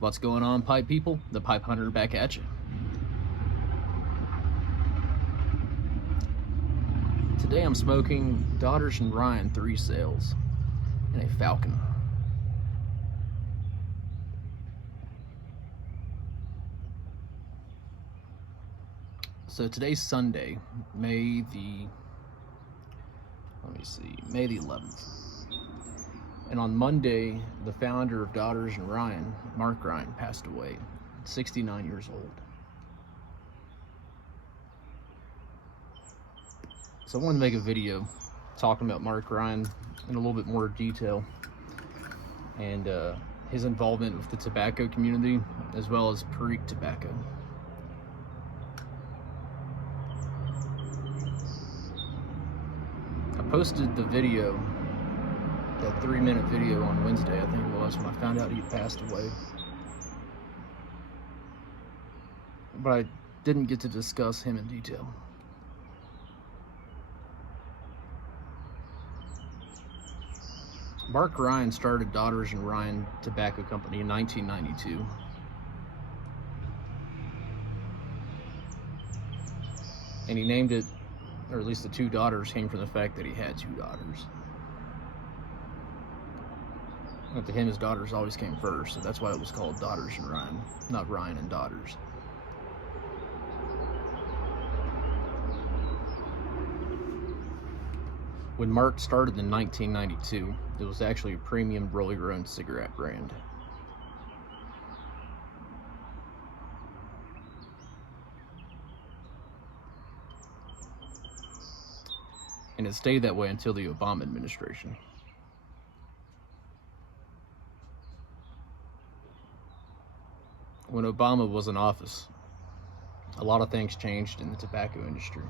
What's going on, pipe people? The Pipe Hunter back at you. Today I'm smoking Daughters and Ryan 3 Sales in a Falcon. So today's Sunday, May the 11th. And on Monday, the founder of Daughters and Ryan, Mark Ryan, passed away, 69 years old. So I wanted to make a video talking about Mark Ryan in a little bit more detail and his involvement with the tobacco community as well as Perique tobacco. I posted the video, that 3-minute video, on Wednesday, I think it was, when I found out he passed away. But I didn't get to discuss him in detail. Mark Ryan started Daughters and Ryan Tobacco Company in 1992. And he named it, or at least the 2 daughters came from the fact that he had 2 daughters. And to him, his daughters always came first, so that's why it was called Daughters and Ryan, not Ryan and Daughters. When Mark started in 1992, it was actually a premium roll-your-own cigarette brand. And it stayed that way until the Obama administration. When Obama was in office, a lot of things changed in the tobacco industry.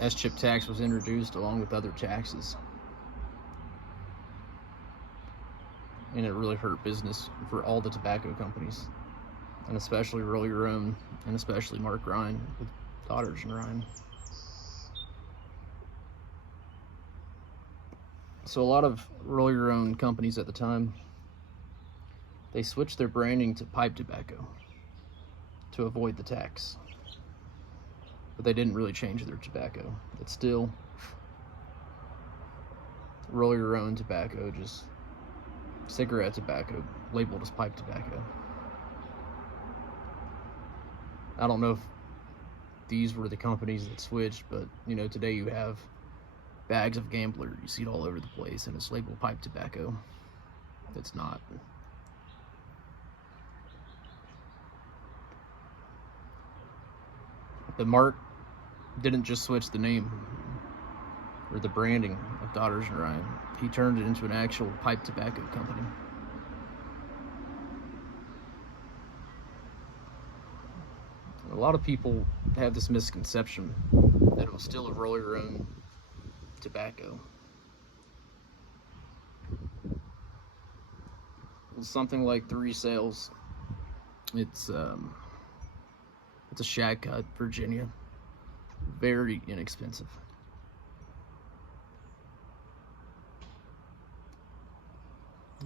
S-chip tax was introduced along with other taxes. And it really hurt business for all the tobacco companies, and especially Roll Your Own, and especially Mark Ryan with Daughters and Ryan. So a lot of Roll Your Own companies at the time, they switched their branding to pipe tobacco to avoid the tax. But they didn't really change their tobacco. It's still Roll Your Own tobacco, just cigarette tobacco labeled as pipe tobacco. I don't know if these were the companies that switched, but today you have bags of Gambler, you see it all over the place, and it's labeled pipe tobacco. It's not. But Mark didn't just switch the name or the branding of Daughters and Ryan. He turned it into an actual pipe tobacco company. A lot of people have this misconception that it was still a Roll Your Own tobacco. It's something like 3 Sales. It's a Shag Cut, Virginia. Very inexpensive.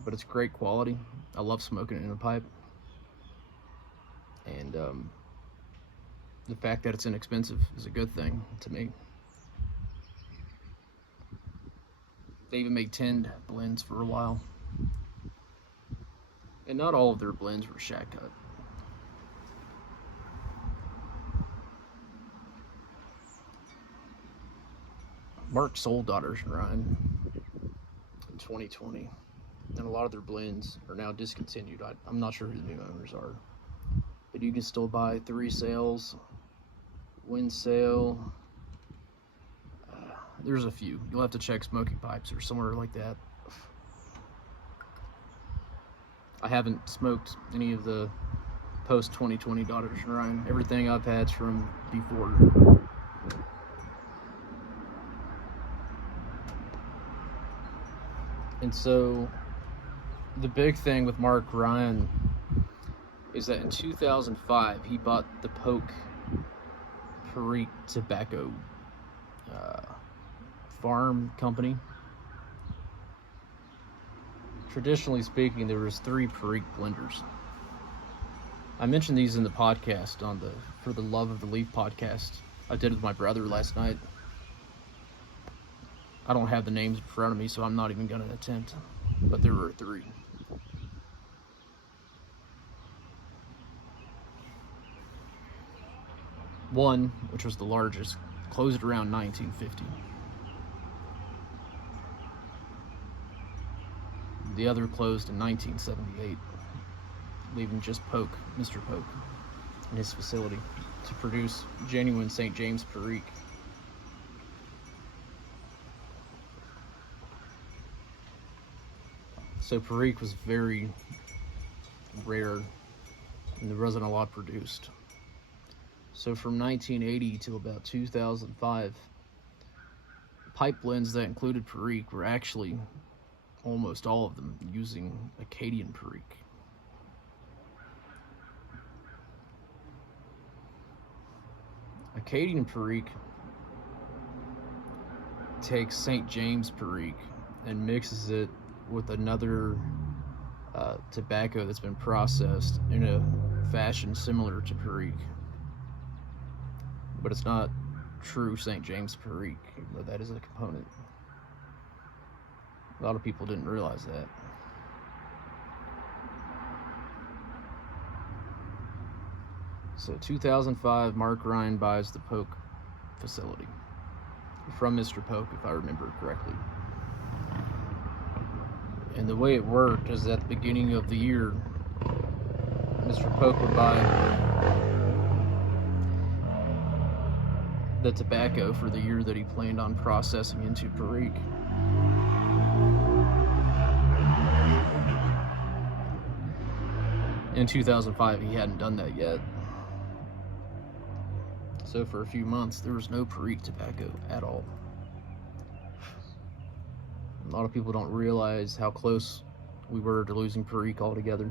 But it's great quality. I love smoking it in a pipe. And the fact that it's inexpensive is a good thing to me. They even made tinned blends for a while. And not all of their blends were Shag Cut. Mark sold Daughters and Ryan in 2020, and a lot of their blends are now discontinued. I'm not sure who the new owners are, but you can still buy 3 Sales, Wind Sale. There's a few. You'll have to check Smoking Pipes or somewhere like that. I haven't smoked any of the post 2020 Daughters and Ryan. Everything I've had's from before. And so the big thing with Mark Ryan is that in 2005 he bought the Polk Perique Tobacco farm company, traditionally speaking, there was 3 Perique blenders. I mentioned these in the podcast for the Love of the Leaf podcast I did with my brother last night. I don't have the names in front of me, so I'm not even going to attempt, but there were 3. One, which was the largest, closed around 1950. The other closed in 1978, leaving just Mr. Poke, in his facility to produce genuine St. James Perique. So Perique was very rare, and there wasn't a lot produced. So from 1980 to about 2005, pipe blends that included Perique were actually almost all of them using Acadian Perique. Acadian Perique takes St. James Perique and mixes it with another tobacco that's been processed in a fashion similar to Perique. But it's not true St. James Perique, but that is a component. A lot of people didn't realize that. So 2005, Mark Ryan buys the Poke facility from Mr. Poke, if I remember correctly. And the way it worked is at the beginning of the year, Mr. Poke would buy the tobacco for the year that he planned on processing into Perique. In 2005, he hadn't done that yet. So for a few months, there was no Perique tobacco at all. A lot of people don't realize how close we were to losing Perique altogether.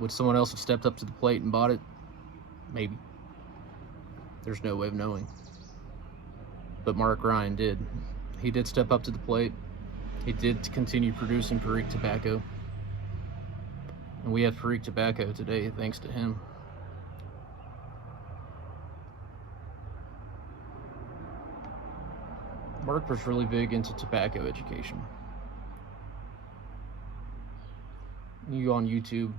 Would someone else have stepped up to the plate and bought it? Maybe. There's no way of knowing. But Mark Ryan did. He did step up to the plate. He did continue producing Perique tobacco. And we have Perique tobacco today thanks to him. Mark was really big into tobacco education. You go on YouTube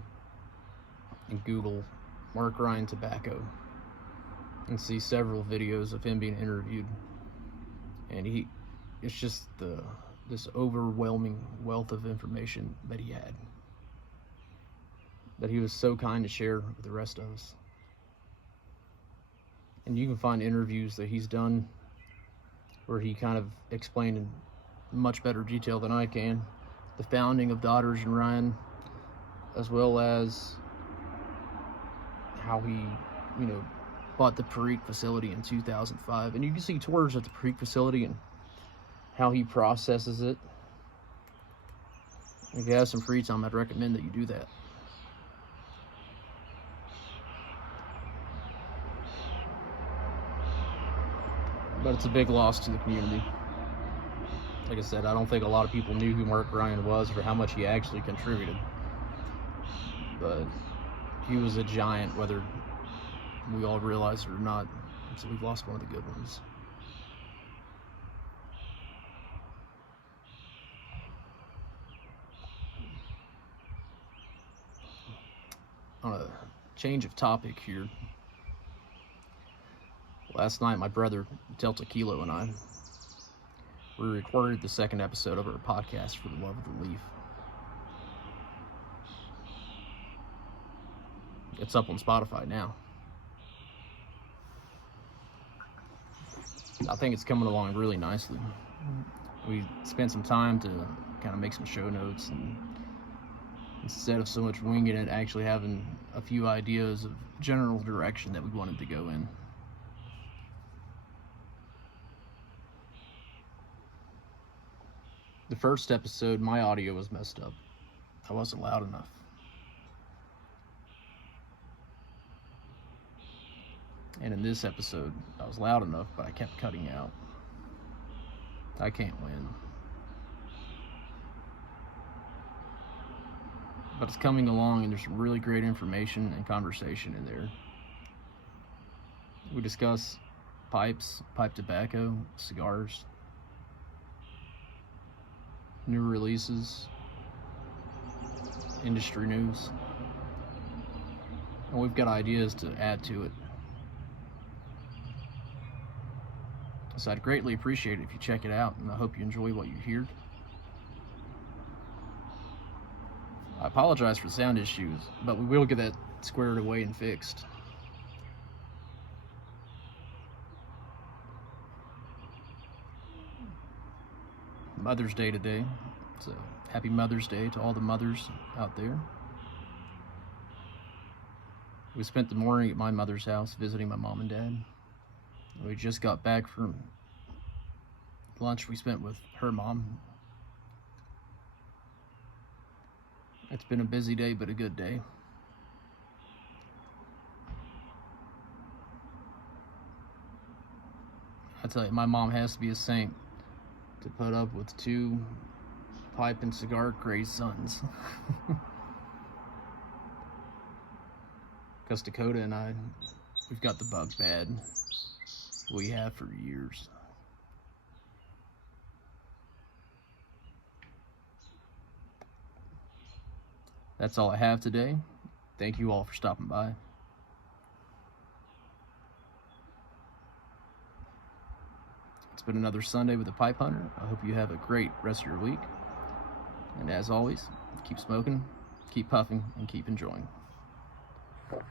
and Google Mark Ryan tobacco and see several videos of him being interviewed, and it's just this overwhelming wealth of information that he had, that he was so kind to share with the rest of us. And you can find interviews that he's done where he kind of explained in much better detail than I can the founding of Daughters and Ryan, as well as how he, bought the Perique facility in 2005. And you can see tours of the Perique facility and how he processes it. If you have some free time, I'd recommend that you do that. But it's a big loss to the community. Like I said, I don't think a lot of people knew who Mark Ryan was or how much he actually contributed. But he was a giant, whether we all realize it or not. So we've lost one of the good ones. On a change of topic here, last night my brother Delta Kilo and I, we recorded the second episode of our podcast for the Love of the Leaf. It's up on Spotify now. I think it's coming along really nicely. We spent some time to kind of make some show notes, and instead of so much winging it, actually having a few ideas of general direction that we wanted to go in. The first episode, my audio was messed up. I wasn't loud enough. And in this episode, I was loud enough, but I kept cutting out. I can't win. But it's coming along, and there's some really great information and conversation in there. We discuss pipes, pipe tobacco, cigars, new releases, industry news, and we've got ideas to add to it. So I'd greatly appreciate it if you check it out, and I hope you enjoy what you hear. I apologize for the sound issues, but we will get that squared away and fixed. Mother's Day today, so happy Mother's Day to all the mothers out there. We spent the morning at my mother's house visiting my mom and dad. We just got back from lunch we spent with her mom. It's been a busy day, but a good day. I tell you, my mom has to be a saint to put up with 2 pipe and cigar crazed sons. Because Dakota and I, we've got the bug bad. We have for years. That's all I have today. Thank you all for stopping by. It's been another Sunday with the Pipe Hunter. I hope you have a great rest of your week. And as always, keep smoking, keep puffing, and keep enjoying.